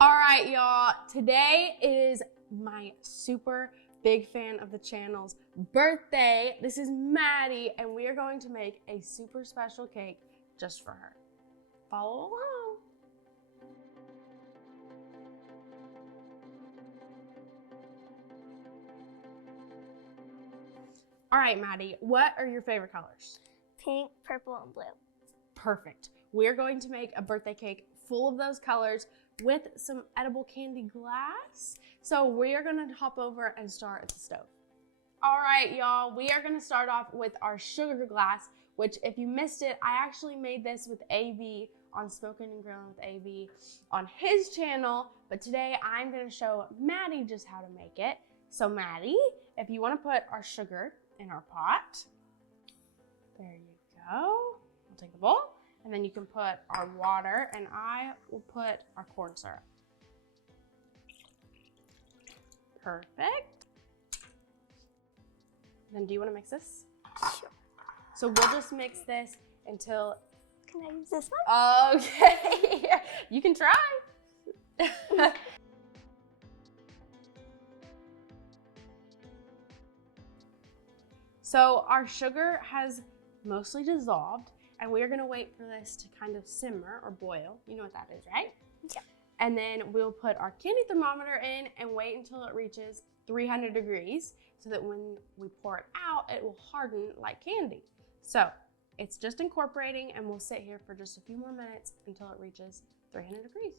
All right, y'all. Today is my super big fan of the channel's birthday. This is Maddie, and we are going to make a super special cake just for her. Follow along. All right, Maddie, what are your favorite colors? Pink, purple, and blue. Perfect. We're going to make a birthday cake full of those colors with some edible candy glass. So we are gonna hop over and start at the stove. All right, y'all, we are gonna start off with our sugar glass, which if you missed it, I actually made this with AB on Smoking and Grilling with AB on his channel, but today I'm gonna show Maddie just how to make it. So Maddie, if you wanna put our sugar in our pot, there you go. We'll take the bowl. And then you can put our water, and I will put our corn syrup. Perfect. Then do you want to mix this? Sure. So we'll just mix this until... Can I use this one? Okay. You can try. So our sugar has mostly dissolved. And we're gonna wait for this to kind of simmer or boil. You know what that is, right? Yeah. And then we'll put our candy thermometer in and wait until it reaches 300 degrees so that when we pour it out, it will harden like candy. So it's just incorporating, and we'll sit here for just a few more minutes until it reaches 300 degrees.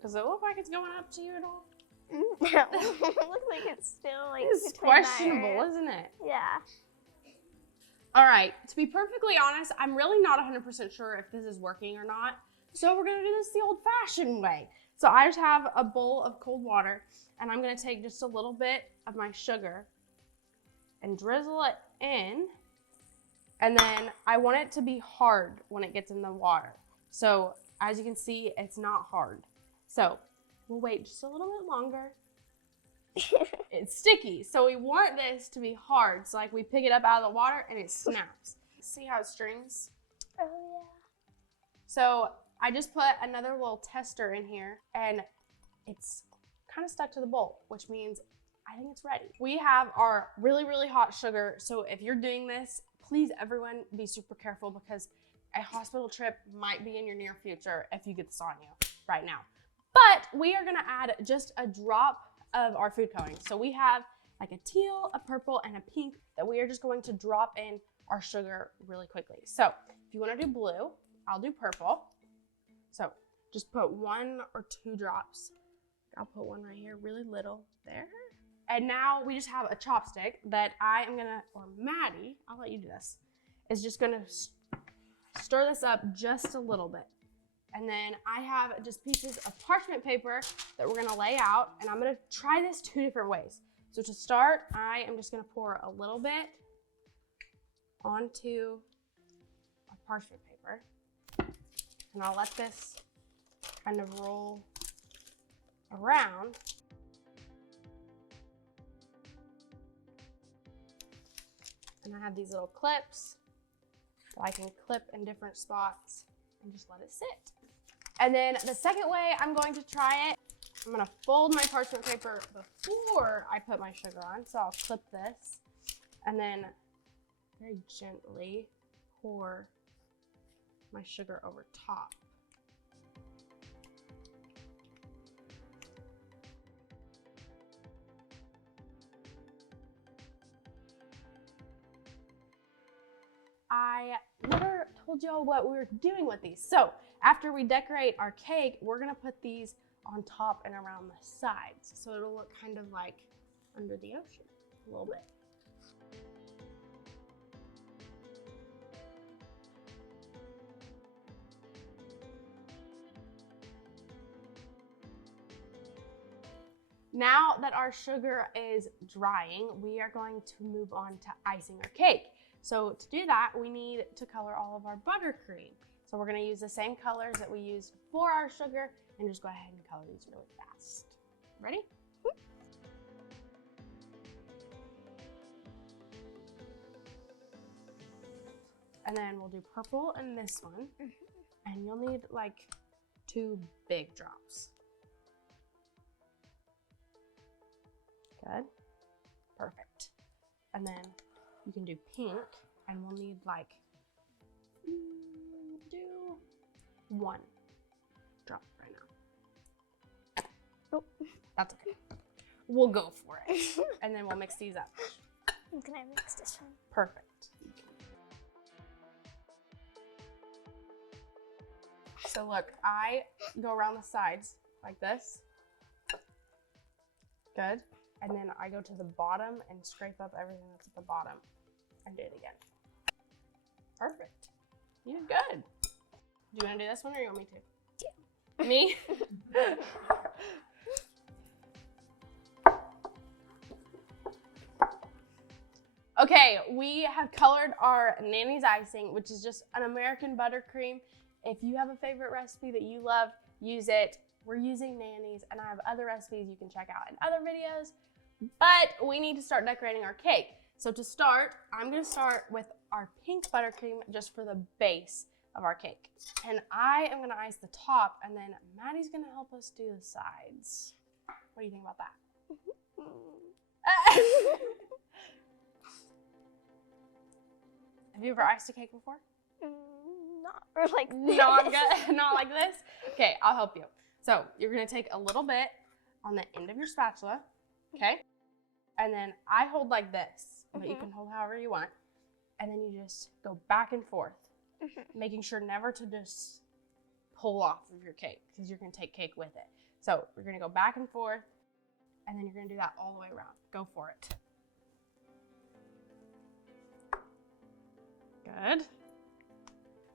Does it look like it's going up to you at all? No, it looks like it's still like It's questionable, isn't it? Yeah. All right, to be perfectly honest, I'm really not 100% sure if this is working or not. So we're gonna do this the old-fashioned way. So I just have a bowl of cold water, and I'm gonna take just a little bit of my sugar and drizzle it in. And then I want it to be hard when it gets in the water. So as you can see, it's not hard. So we'll wait just a little bit longer. It's sticky, so we want this to be hard. So like we pick it up out of the water and it snaps. See how it strings? Oh yeah. So I just put another little tester in here, and it's kind of stuck to the bowl, which means I think it's ready. We have our really, really hot sugar. So if you're doing this, please everyone be super careful, because a hospital trip might be in your near future if you get this on you right now. But we are gonna add just a drop of our food coloring. So we have like a teal, a purple, and a pink that we are just going to drop in our sugar really quickly. So if you wanna do blue, I'll do purple. So just put 1 or 2 drops. I'll put one right here, really little there. And now we just have a chopstick that I am gonna, or Maddie, I'll let you do this, is just gonna stir this up just a little bit. And then I have just pieces of parchment paper that we're gonna lay out, and I'm gonna try this 2 different ways. So to start, I am just gonna pour a little bit onto our parchment paper, and I'll let this kind of roll around. And I have these little clips that I can clip in different spots and just let it sit. And then the second way I'm going to try it, I'm gonna fold my parchment paper before I put my sugar on. So I'll clip this and then very gently pour my sugar over top. I never told y'all what we were doing with these. So after we decorate our cake, we're gonna put these on top and around the sides. So it'll look kind of like under the ocean a little bit. Now that our sugar is drying, we are going to move on to icing our cake. So to do that, we need to color all of our buttercream. So we're gonna use the same colors that we used for our sugar and just go ahead and color these really fast. Ready? And then we'll do purple in this one. And you'll need like 2 big drops. Good. Perfect. And then you can do pink, and we'll need like, do 1 drop right now. Oh. That's okay. We'll go for it. And then we'll mix these up. Can I mix this one? Perfect. So look, I go around the sides like this. Good. And then I go to the bottom and scrape up everything that's at the bottom and do it again. Perfect. You did good. Do you want to do this one or you want me to? Yeah. Me? Okay, we have colored our Nanny's icing, which is just an American buttercream. If you have a favorite recipe that you love, use it. We're using Nanny's, and I have other recipes you can check out in other videos, but we need to start decorating our cake. So to start, I'm gonna start with our pink buttercream just for the base of our cake. And I am gonna ice the top, and then Maddie's gonna help us do the sides. What do you think about that? Have you ever iced a cake before? Not like this. Not like this? Okay, I'll help you. So you're gonna take a little bit on the end of your spatula, okay? And then I hold like this, but you can hold however you want. And then you just go back and forth, making sure never to just pull off of your cake because you're gonna take cake with it. So we're gonna go back and forth, and then you're gonna do that all the way around. Go for it. Good.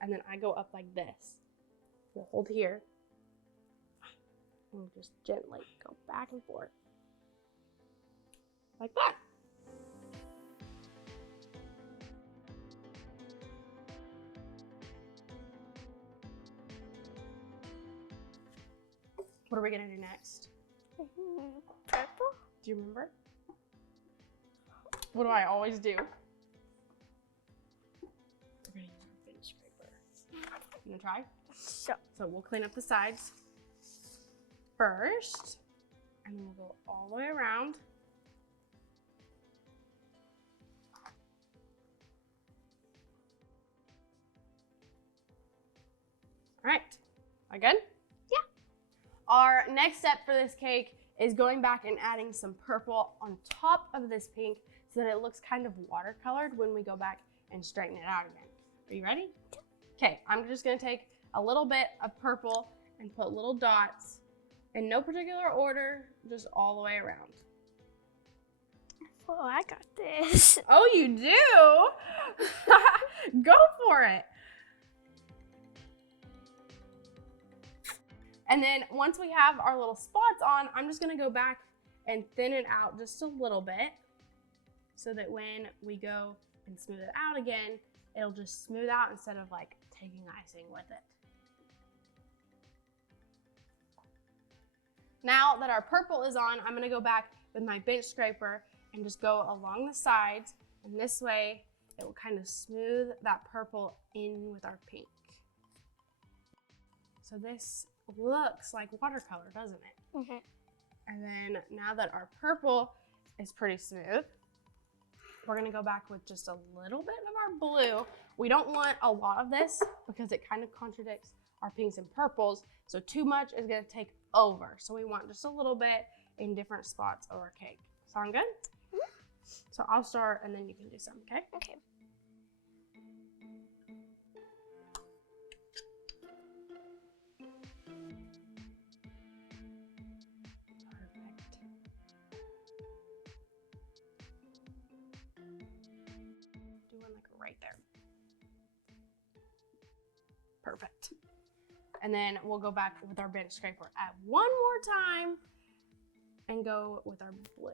And then I go up like this. We'll hold here. And we'll just gently go back and forth. Like that. What are we gonna do next? Purple? Do you remember? What do I always do? We're gonna use our bench scraper. You gonna try? Sure. So we'll clean up the sides first, and then we'll go all the way around. All right, are we good? Yeah. Our next step for this cake is going back and adding some purple on top of this pink so that it looks kind of watercolored when we go back and straighten it out again. Are you ready? Okay, I'm just gonna take a little bit of purple and put little dots in no particular order, just all the way around. Oh, I got this. Oh, you do? Go for it. And then once we have our little spots on, I'm just gonna go back and thin it out just a little bit so that when we go and smooth it out again, it'll just smooth out instead of like taking icing with it. Now that our purple is on, I'm gonna go back with my bench scraper and just go along the sides, and this way it will kind of smooth that purple in with our pink. So this looks like watercolor, doesn't it? And then now that our purple is pretty smooth, we're gonna go back with just a little bit of our blue. We don't want a lot of this because it kind of contradicts our pinks and purples, so too much is gonna take over. So we want just a little bit in different spots of our cake. Sound good? So I'll start and then you can do some, okay? Okay. Perfect. Do one like right there. Perfect. And then we'll go back with our bench scraper at one more time and go with our blue.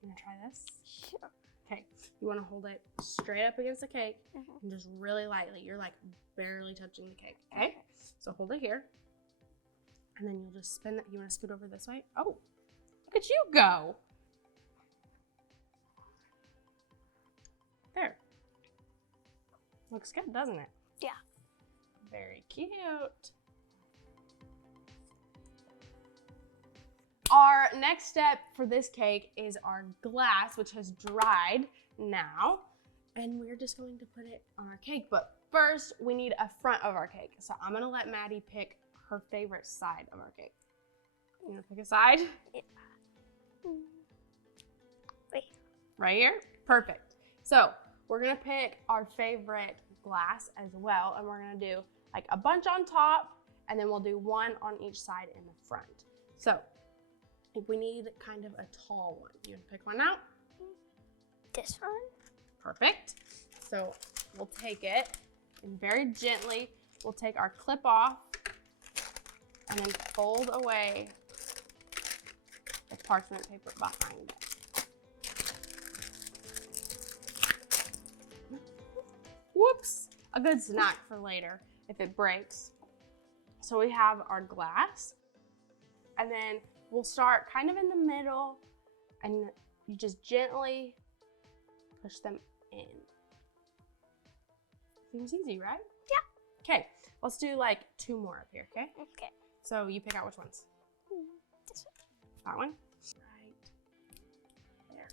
You gonna try this? Sure. Okay, you wanna hold it straight up against the cake and just really lightly. You're like barely touching the cake, okay? So hold it here. And then you'll just spin that. You wanna scoot over this way? Oh, look at you go. Looks good, doesn't it? Yeah. Very cute. Our next step for this cake is our glass, which has dried now. And we're just going to put it on our cake. But first, we need a front of our cake. So I'm gonna let Maddie pick her favorite side of our cake. You wanna pick a side? Yeah. Wait. Right here? Perfect. So we're gonna pick our favorite glass as well. And we're gonna do like a bunch on top, and then we'll do one on each side in the front. So if we need kind of a tall one, you wanna pick one out? This one? Perfect. So we'll take it and very gently, we'll take our clip off and then fold away the parchment paper behind it. Whoops, a good snack for later if it breaks. So we have our glass, and then we'll start kind of in the middle, and you just gently push them in. Seems easy, right? Yeah. Okay, let's do like 2 more up here, okay? Okay. So you pick out which ones? This one. That one? Right there.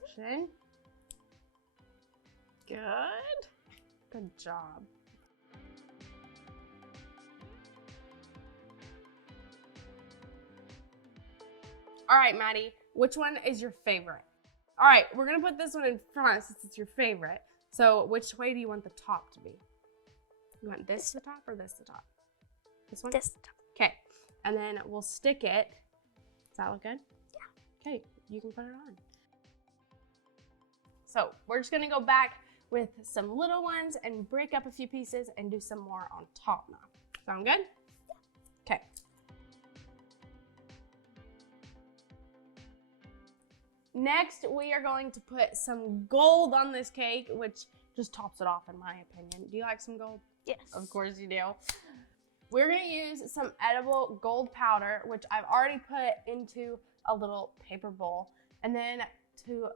Push it in. Good. Good job. All right, Maddie, which one is your favorite? All right, we're gonna put this one in front since it's your favorite. So which way do you want the top to be? You want this the top or this the top? This one? This top. Okay, and then we'll stick it. Does that look good? Yeah. Okay, you can put it on. So we're just gonna go back with some little ones and break up a few pieces and do some more on top now. Sound good? Yeah. Okay. Next, we are going to put some gold on this cake, which just tops it off in my opinion. Do you like some gold? Yes. Of course you do. We're gonna use some edible gold powder, which I've already put into a little paper bowl. And then to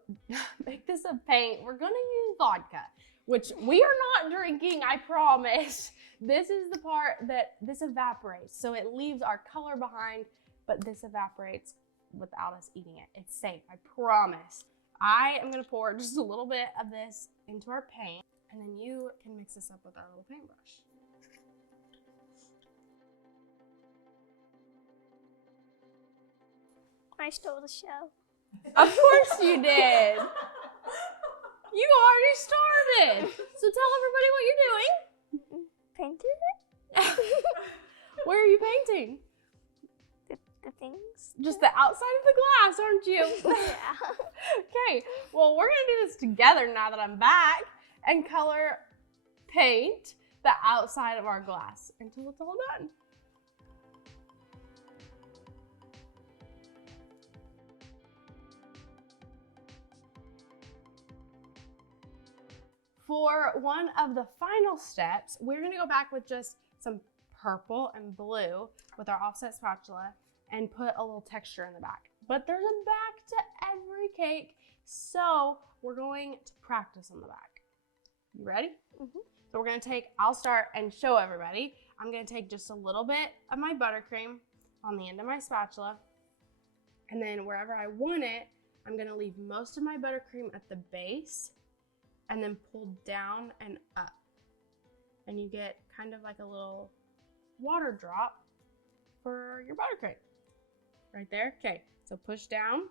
make this a paint, we're gonna use vodka, which we are not drinking, I promise. This is the part that this evaporates. So it leaves our color behind, but this evaporates without us eating it. It's safe, I promise. I am gonna pour just a little bit of this into our paint, and then you can mix this up with our little paintbrush. I stole the show. Of course you did. You already started. So tell everybody what you're doing. Painted it? Where are you painting? The things. Just the outside of the glass, aren't you? Yeah. Okay, well, we're gonna do this together now that I'm back and color paint the outside of our glass until it's all done. For one of the final steps, we're gonna go back with just some purple and blue with our offset spatula and put a little texture in the back. But there's a back to every cake, so we're going to practice on the back. You ready? Mm-hmm. So we're gonna take, I'll start and show everybody. I'm gonna take just a little bit of my buttercream on the end of my spatula, and then wherever I want it, I'm gonna leave most of my buttercream at the base and then pull down and up. And you get kind of like a little water drop for your buttercream. Right there, okay. So push down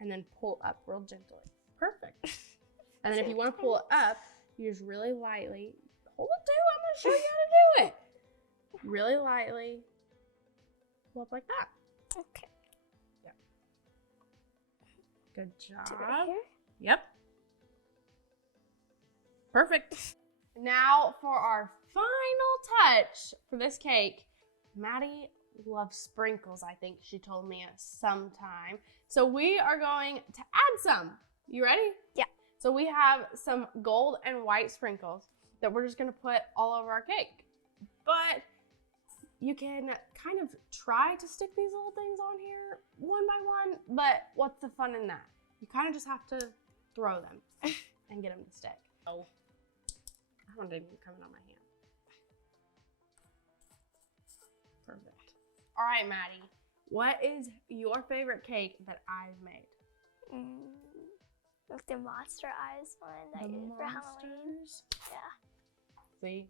and then pull up real gently. Perfect. And then if you wanna pull it up, you just really lightly, hold it too, I'm gonna show you how to do it. Really lightly, pull up like that. Okay. Yep. Good job. Do it right here? Yep. Perfect. Now for our final touch for this cake, Maddie loves sprinkles, I think she told me sometime. So we are going to add some. You ready? Yeah. So we have some gold and white sprinkles that we're just gonna put all over our cake. But you can kind of try to stick these little things on here one by one, but what's the fun in that? You kind of just have to throw them and get them to stick. So That one didn't even come on my hand. Perfect. All right, Maddie. What is your favorite cake that I've made? With the monster eyes one that you did for Halloween. Yeah. See?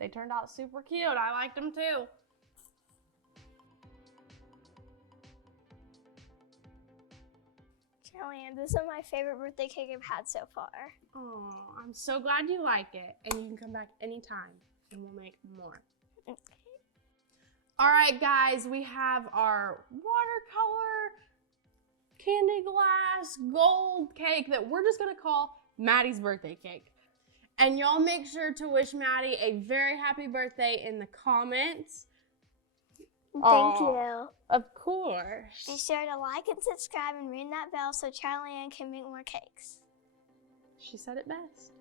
They turned out super cute. I liked them too. Charli Ann, this is my favorite birthday cake I've had so far. Oh, I'm so glad you like it. And you can come back anytime and we'll make more. Okay. All right, guys, we have our watercolor candy glass gold cake that we're just gonna call Maddie's birthday cake. And y'all make sure to wish Maddie a very happy birthday in the comments. Thank you. Of course. Be sure to like and subscribe and ring that bell so Charli Ann can make more cakes. She said it best.